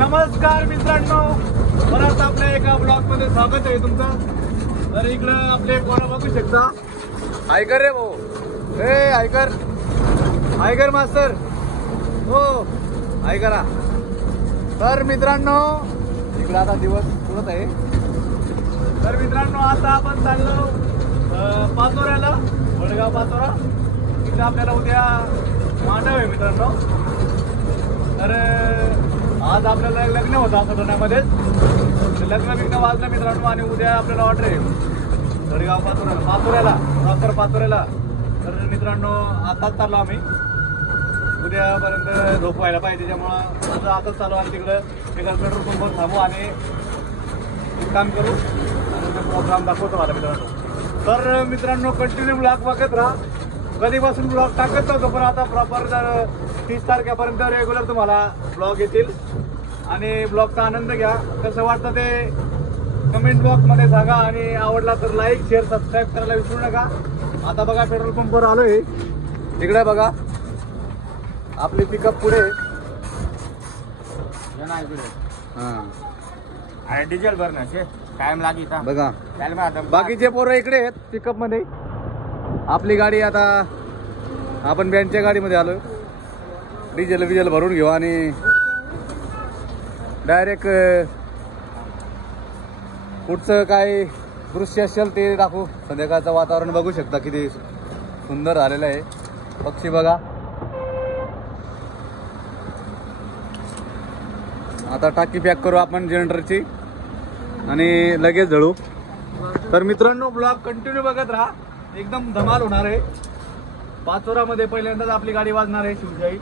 नमस्कार मित्रांनो, परत आपल्या एका ब्लॉग मध्ये स्वागत आहे तुमचं. तर इकडं आपले कोणा बघू शकता. आयकर रे भाऊ, ए आयकर मास्तर हो ऐकरा. तर मित्रांनो इकडं आता दिवस सुरत आहे. तर मित्रांनो आता आपण चाललो पाचोऱ्याला, वडगाव पाचोरा. तिथं आपल्याला उद्या मांडव आहे मित्रांनो. तर आज आपल्याला लग्न होतं असं लग्न वाजलं मित्रांनो. आणि उद्या आपल्याला ऑर्डर आहे वडगाव पाचोऱ्याला प्रॉपर पाचोऱ्याला. तर मित्रांनो आताच चाललो आम्ही, उद्यापर्यंत झोप व्हायला पाहिजे. त्याच्यामुळं आता आताच चालू आणि तिकडं एका पेट्रोल पंपवर थांबू आणि काम करू आणि ते प्रोग्राम दाखवतो मला मित्रांनो. तर मित्रांनो कंटिन्यू ब्लॉग बघत राहा. कधीपासून ब्लॉग टाकत नव्हतो, पण आता प्रॉपर 30 तारखेपर्यंत रेग्युलर तुम्हाला ब्लॉग येतील. आणि ब्लॉगचा आनंद घ्या. कसं वाटतं ते कमेंट बॉक्समध्ये सांगा. आणि आवडला तर लाईक शेअर सबस्क्राईब करायला विसरू नका. आता बघा पेट्रोल पंपवर आलोय. इकडे बघा आपली पिकअप पुढे. अरे डिझेल भरण्याचे टाइम लागेल बघा. बाकीचे पोरं इकडे आहेत पिकअप मध्ये. आपली गाडी आता आपण बँडच्या गाडीमध्ये आलोय. डिझेल भरून घेऊ आणि डायरेक्ट पुढचं काय दृश्य असेल ते दाखवू. संध्याकाळचं वातावरण बघू शकता किती सुंदर झालेलं आहे. पक्षी बघा. आता टाकी पॅक करू आपण जनरेटरची आणि लगेच जळू. तर मित्रांनो ब्लॉग कंटिन्यू बघत राहा. एकदम धमाल होणार आहे. पाचोरामध्ये पहिल्यांदाच आपली गाडी वाजणार आहे शिवशाही.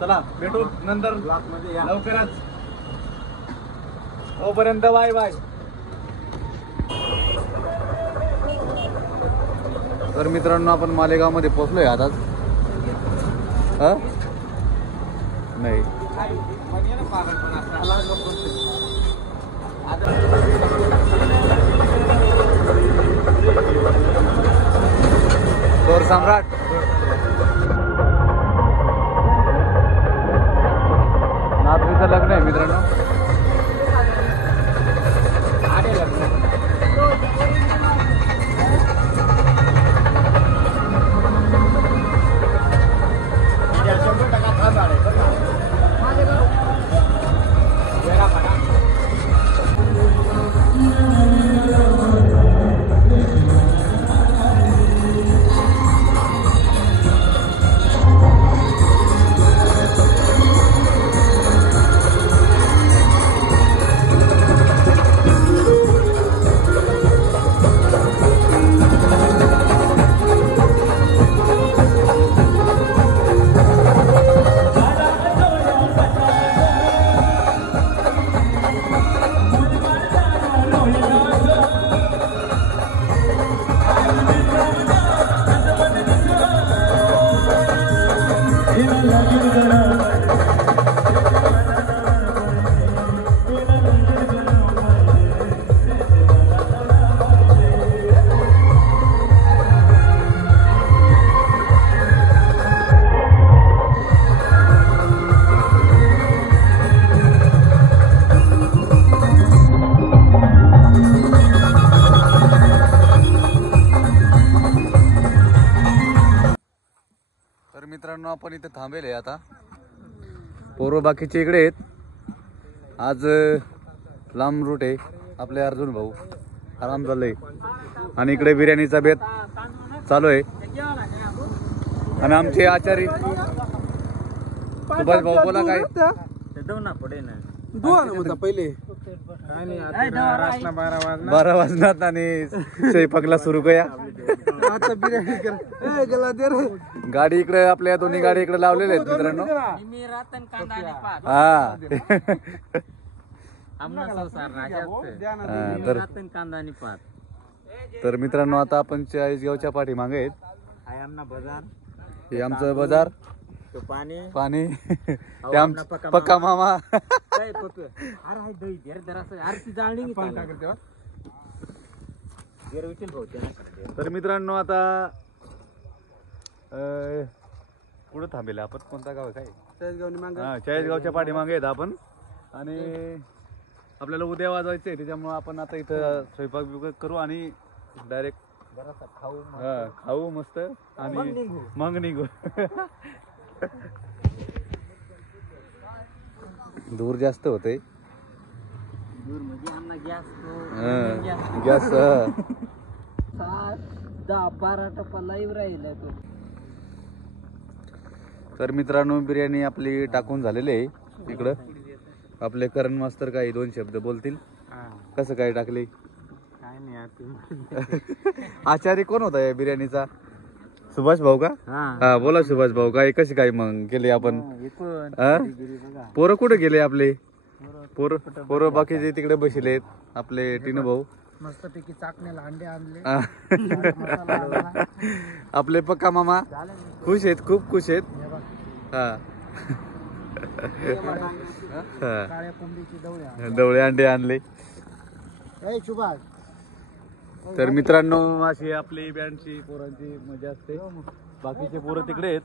चला भेटू नंतर लवकरच. तोपर्यंत बाय बाय. तर मित्रांनो आपण मालेगाव मध्ये पोहोचलोय आताच. नाही चोर सम्राट. नातरीचं लग्न आहे मित्रांनो. मित्रांनो आपण इथे थांबेल आता. पोरं बाकीचे इकडे आहेत. आज लांब रूट आहे. आपले अर्जुन भाऊ आराम चाललंय आणि इकडे बिर्याणीचा बेत चालू आहे. आणि आमचे आचारी सुभाष भाऊ बोला काय पहिले 12 वाजनात आणि स्वयंपाकला सुरू कया. गाडी इकडे आपल्या दोन्ही गाडी इकडे लावलेल्या आहेत मित्रांनो. हा तर मित्रांनो आता आपण चाळीसगावच्या पाठीमागे आहेत. हे आमचं बाजार. पाणी ते आमचं पक्का मामा. तर मित्रांनो आता पुढे थांबेल आपण. कोणता गाव आहे काय चाळीसगावच्या पाठीमागे आहेत आपण. आणि आपल्याला उद्या वाजवायचं आहे, त्याच्यामुळे आपण आता इथं स्वयंपाक बिपाक करू आणि डायरेक्ट खाऊ मस्त आणि मग निघू. दूर जास्त होते. गॅस 10-12 टप्पा लाईव्ह राहिला तो. तर मित्रांनो बिर्याणी आपली टाकून झालेली आहे. इकडं आपले करण मास्तर काही 2 शब्द बोलतील. कसं काय टाकले? काय नाही आचारी कोण होता या बिर्याणीचा? सुभाष भाऊ का? हा बोला सुभाष भाऊ, काय कशी काय मग केली आपण? पोरं कुठे गेले आपले? पोरं बाकीचे तिकडे बसलेत. आपले टिनू भाऊ मस्त पैकी चाकण्याला अंडे आणले. आपले पक्का मामा खुश आहेत, खूप खुश आहेत. हा काळ्या कोंबडीची डवळे अंडे आणले. तर मित्रांनो अशी आपली बँडची पोरांची मजा असते. बाकीचे पोरं तिकडे आहेत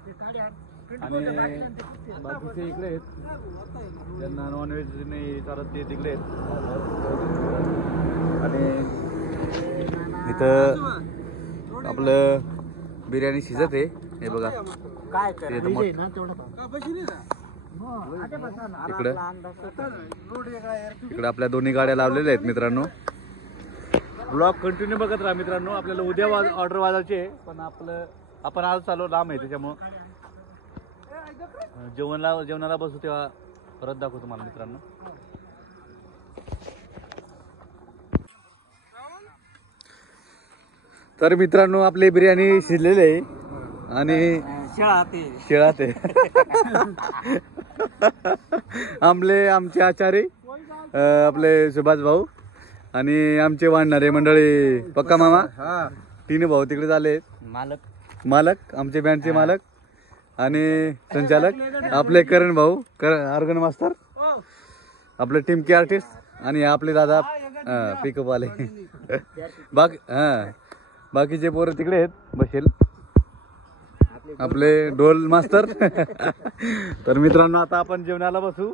आणि बाकीचे इकडे आहेत. ज्यांना नॉनव्हेज नाही चालत ते तिकडे आहेत. आणि इथं आपलं बिर्याणी शिजत आहे. हे बघा काय इकडे आपल्या दोन्ही गाड्या लावलेल्या आहेत मित्रांनो. ब्लॉग कंटिन्यू बघत राहा मित्रांनो. आपल्याला उद्या ऑर्डर वाजायची आहे, पण आपण आज चालू लांब आहे, त्याच्यामुळं जेवणाला बसू तेव्हा परत दाखवतो तुम्हाला मित्रांनो. तर मित्रांनो आपली बिर्याणी शिजलेली आहे आणि शेळा ते आमचे आचारी आपले सुभाष भाऊ आणि आमचे वाढणारे मंडळी पक्का मामा, 3 भाऊ तिकडे झाले. मालक आमचे बँडचे मालक आणि संचालक आपले करण भाऊ ऑर्गन मास्तर, आपले टीम के आर्टिस्ट आणि आपले दादा पिकअप वाले. बाकीचे पोरं तिकडे आहेत बसेल, आपले ढोल मास्तर. तर मित्रांनो आता आपण जेवणाला बसू,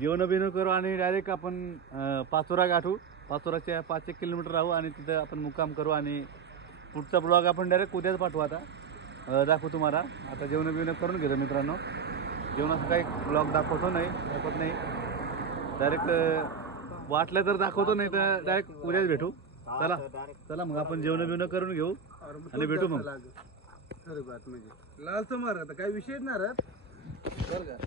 जेवण बिवण करू आणि डायरेक्ट आपण पाचोरा गाठू. पाचोराच्या 5-1 किलोमीटर राहू आणि तिथं आपण मुक्काम करू आणि पुढचा ब्लॉग आपण डायरेक्ट उद्याच पाठवू. आता दाखवू तुम्हाला. आता जेवण बिवणं करून घेतो मित्रांनो. जेवणाचं काही ब्लॉग दाखवत नाही. डायरेक्ट वाटलं तर दाखवतो, नाही तर डायरेक्ट उद्याच भेटू. चला मग आपण जेवण बिवणं करून घेऊ आणि भेटू मग. लाल समोर आता काय विषय ना.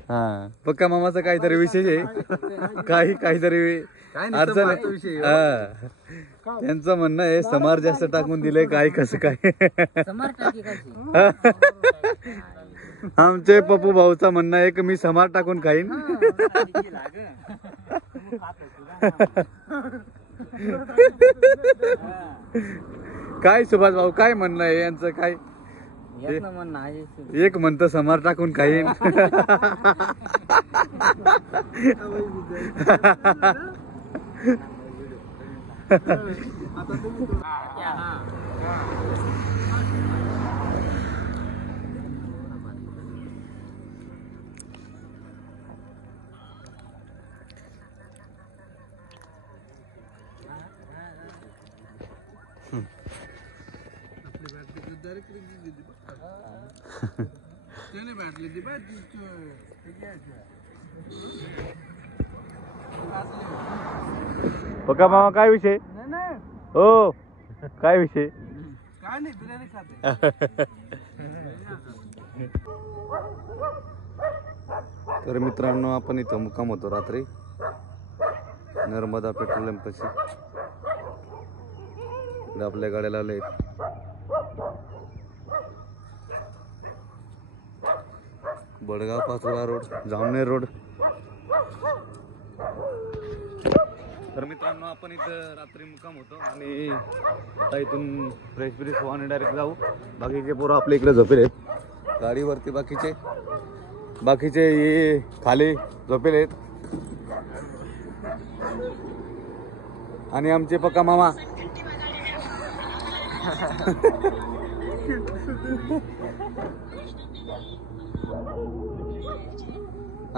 हा पक्का मामाचा काहीतरी विशेष आहे, काहीतरी अडचण आहे. त्यांचं म्हणणं आहे समार जास्त टाकून दिले काय कसं काय. आमचे पप्पू भाऊचा म्हणणं आहे की मी समार टाकून खाईन. काय सुभाष भाऊ काय म्हणणं आहे यांचं? काय एक म्हणतं समार टाकून खाईन. पक्का मामा काय विषय? हो काय विषय? काय नाही बिर्याणी खाते. तर मित्रांनो आपण इथं मुक्काम होतो रात्री नर्मदा पेट्रोलियम पाशी. आपल्या गाड्याला आले बडगाव पाचोरा रोड, जामनेर रोड. तर मित्रांनो आपण इथं रात्री मुक्काम होतो आणि आता इथून फ्रेश ब्रिश हो आणि डायरेक्ट जाऊ. बाकीचे पोरं आपल्या इकडे झोपेल आहेत गाडीवरती. बाकीचे हे खाली झोपेल आहेत आणि आमचे पक्का मामा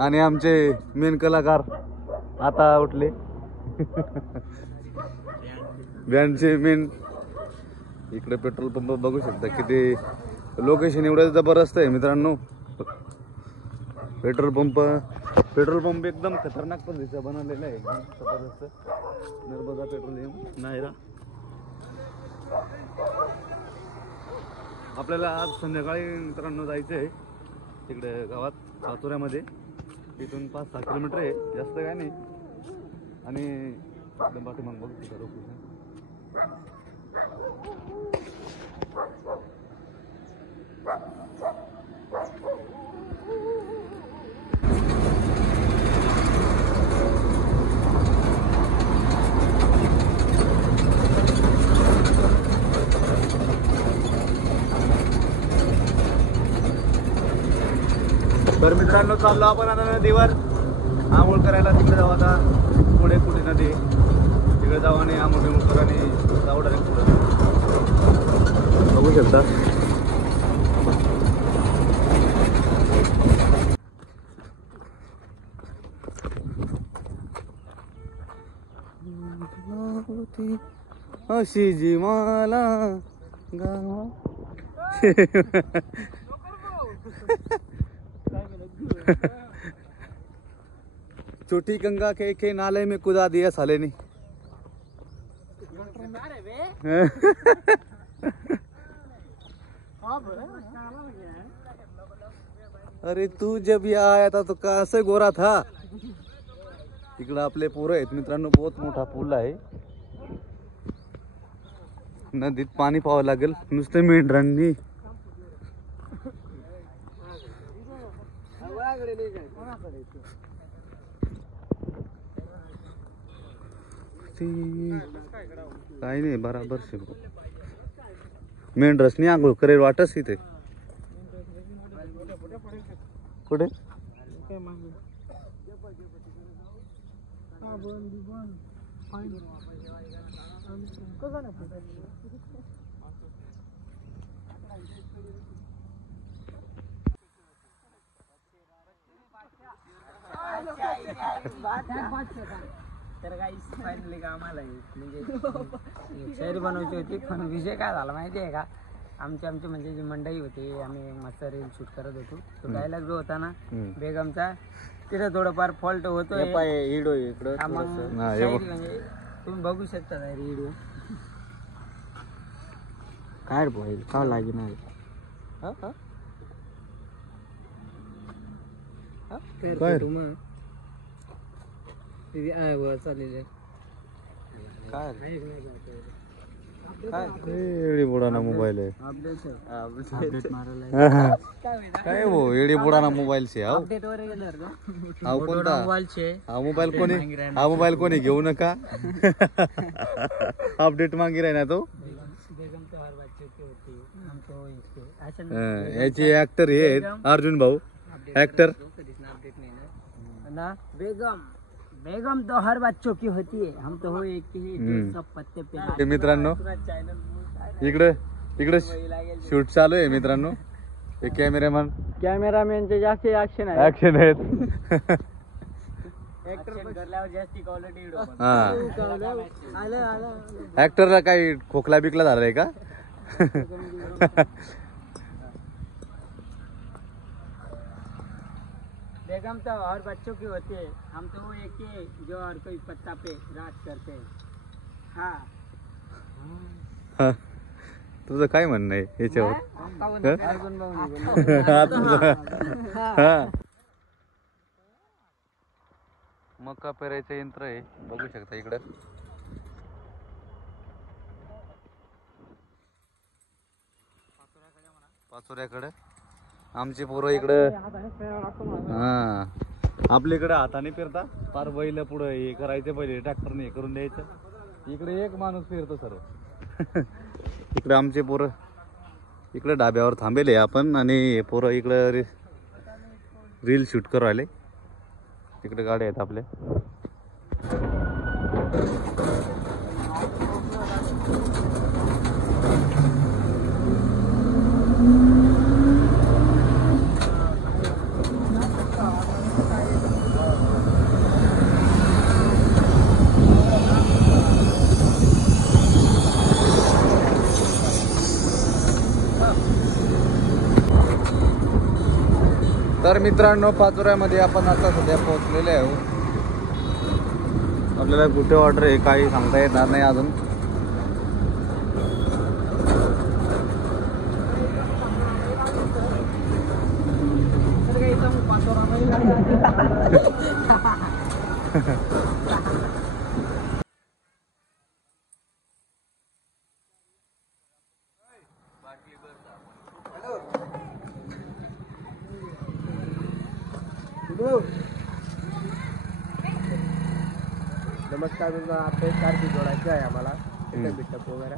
आणि आमचे मेन कलाकार आता उठले. बँडचे मेन. इकडे पेट्रोल पंप बघू शकता किती लोकेशन एवढं जबरदस्त आहे मित्रांनो. पेट्रोल पंप एकदम खतरनाक पद्धतीचा बनवलेला आहे. जबरदस्त नर्मदा पेट्रोलियम नायरा. आपल्याला आज संध्याकाळी मित्रांनो जायचं आहे तिकडे गावात पाचोऱ्यामध्ये. इथून 5-6 किलोमीटर आहे, जास्त काय नाही. आणि एकदम पाठीमाग बघू तिथं लोकेशन. तर मित्रांनो चाललो आपण आता नदीवर आंघोळ करायला. तिकडे जाऊ आता पुढे कुठे नदी तिकडे जाऊ आणि आंघोळ करू आणि जाऊ डायरेक्ट पुढे. बघू शकता अशी जी मला गावा. छोटी गंगा के नाले में कुदा दिया साले ने. अरे तू जब यहाँ आया था तो कैसे गोरा था. इकडं आपले पोरं आहेत मित्रांनो. बहुत मोठा पूल आहे. नदीत पाणी पाहावं लागेल नुसते मेंढरांनी. काही नाही बराबर शिकू. मेंढरसनी आंघोळ करेल वाटच इथे. कुठे तर काही फायनली कामाला म्हणजे शायरी बनवायची होती. पण विषय काय झाला माहिती आहे का. आमची म्हणजे जी मंडळी होती आम्ही मस्त रील शूट करत होतो. तो डायलॉग जो होता ना बेगमचा तिथे थोडंफार फॉल्ट होतोय. म्हणजे तुम्ही बघू शकता व्हिडिओ काय बोल का लागणार. चालेल एडी बुडाना मोबाइल है. काय हो एडी बुडाना मोबाईल छे. अपडेट वर गेल्यावर का हाव कोणता मोबाईल छे. हा मोबाईल कोणी घेऊ नका. अपडेट मागी राही ना तो. बेगम तो हर बच्चे की होती हम तो इसके याचे ऍक्टर हे आहेत अर्जुन भाऊ ऍक्टर अपडेट नाही ना. बेगम तो हर बच्चों की होती है हम तो हो एक ही जो सब पत्ते पे. मित्रांनो इकडे शूट चालू आहे मित्रांनो. हे कॅमेरामॅनचे जास्त ऍक्शन आहेत. ऍक्टरला काही खोकला बिकला झालाय का. बेगम तो और बच्चों की होती है हम तो वो एक ही जो और कोई पत्ता पे राज करते हैं. हाँ तुझं काय म्हणणं आहे याच्यावर. मका पेरायचं यंत्र आहे बघू शकता इकडं. पाचोऱ्याकडे आमची पोरं इकडं. हा आपल्या इकडे हाताने पेरता फार बैल पुढं हे करायचे पहिले ट्रॅक्टरने हे करून द्यायचं. इकडे एक माणूस पेरतो सर. इकडे आमचे पोरं इकडे डाब्यावर थांबेले आपण आणि पोरं इकडं रील शूट करू राहिले. इकडे गाड्या आहेत आपल्या. तर मित्रांनो, पाचोऱ्यामध्ये आपण आता सध्या पोहोचलेले आहोत. आपल्याला कुठे ऑर्डर आहे काही सांगता येणार नाही अजून. नमस्कार मित्रांनो, आता 4 पीठ जोडायचे आहे आम्हाला. बिटअप वगैरे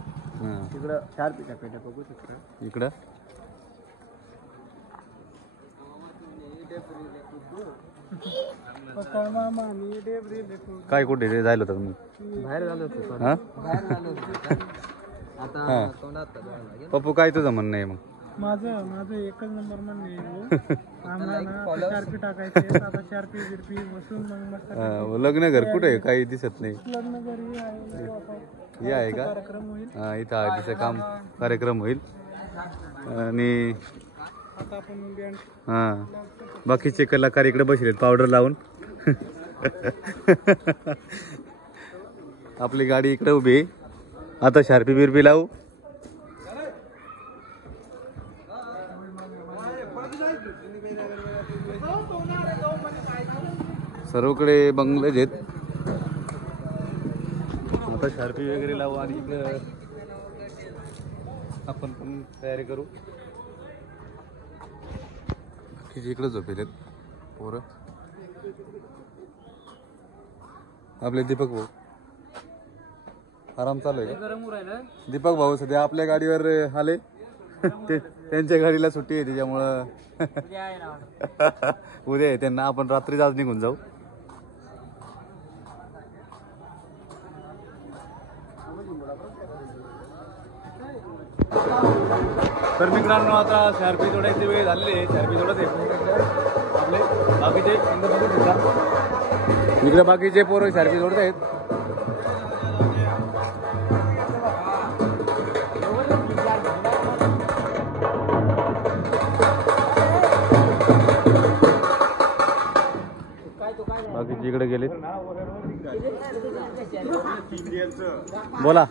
तिकडं 4 पीठ बघू शकता. इकडं काय कुठे रे जायला होतं मग? बाहेर झालो होतो. हा बाहेर झालो होतो. आता तोंडात जावं लागेल. पप्पू, काय तुझं म्हणणं आहे मग? माझं एकच नंबर म्हणणे आम्हाला ना 4 पीठ टाकायचे. आता 4 पीठ गिरपी बसून मग मस्त लग्न घर कुठे आहे? काही दिसत नाही. लग्न घरी आहे. हे आहे का? कार्यक्रम होईल. हा, इथं हळदीचं काम कार्यक्रम होईल. आणि आता आपण बँड हा, बाकीचे कलाकार इकडे बसलेत पावडर लावून. आपली गाडी इकडे उभी आहे. आता शार्पी बिरपी लावू. सर्वकडे बंगलेच आहेत. आता शार्पी वगैरे लावू आणि इकडे आपण पण तयारी करू. इकडे झोपेलेत पोरं. आपले दीपक भाऊ आराम चालू आहे. दीपक भाऊ सध्या आपल्या गाडीवर आले. त्यांच्या गाडीला सुट्टी आहे त्याच्यामुळं उद्या आहे त्यांना. आपण रात्रीच आज निघून जाऊ. तर मित्रांनो, आता शार्पी जोडायची वेळ झालेली आहे. शार्पी जोडत आहे आपले बाकीचे. इकडे बाकीचे पोरं शार्पी जोडत आहेत. बाकीचे इकडे गेलेत. बोला.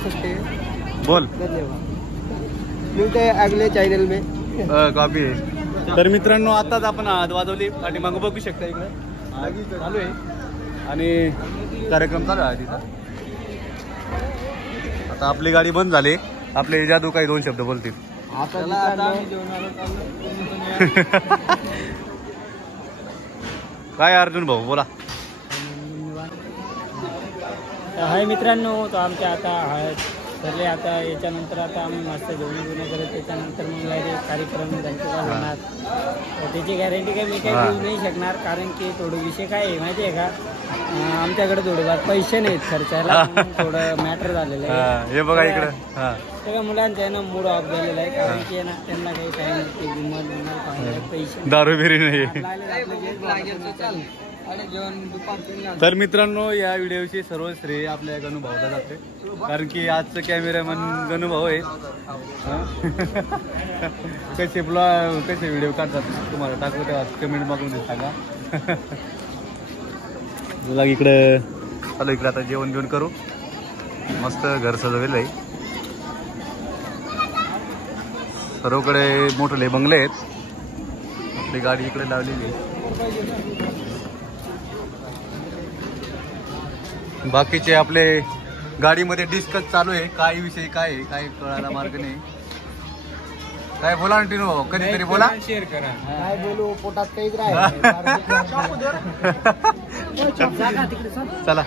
सकते हैं। बोल. धन्यवाद. मिलते हैं अगले चॅनल में. कॉपी आहे. तर मित्रांनो आताच आपण हात वाजवली पाठीमागं बघू शकता इकडे चालू आहे आणि कार्यक्रम चालू आहे तिचा. आता आपली गाडी बंद झाली. आपले जादू काही 2 शब्द बोलतील. काय अर्जुन भाऊ बोला. हाय मित्रांनो, तो आमच्या आता ठरले. आता याच्यानंतर आता आम्ही मस्त जेवण करत त्याच्यानंतर मग कार्यक्रम होणार. त्याची गॅरंटी काही मी काही देऊ नाही शकणार, कारण की थोडं विषय काय आहे माहिती आहे का, आमच्याकडे थोडेफार पैसे नाहीत खर्चायला, थोडं मॅटर झालेलं आहे. हे बघा इकडं सगळ्या मुलांचा आहे ना मूड ऑफ झालेला आहे, कारण की ना त्यांना काही काही नसते घुमत पैसे दारू बिरी नाही. तर मित्रांनो या व्हिडिओची सर्व श्रेय आपल्या गणू भाऊला जाते, कारण की आजचं कॅमेरामॅन गणू भाऊ आहे. कसे व्हिडिओ काढतात तुम्हाला टाकू तेव्हा कमेंट मागून सांगा. तुला इकडं चालू इकडे आता जेवण बिवण करू. मस्त घर सजवलेलं आहे, सर्वकडे मोठे बंगले आहेत. आपली गाडी इकडे लावलेली आहे. बाकीचे आपले गाडीमध्ये डिस्कस चालू आहे, काय विषय काय आहे काय कळायला मार्ग नाही. काय बोला ना टिनो, कधीतरी बोला. शेअर करा. काय बोलू, पोटात काहीच राहील. चला.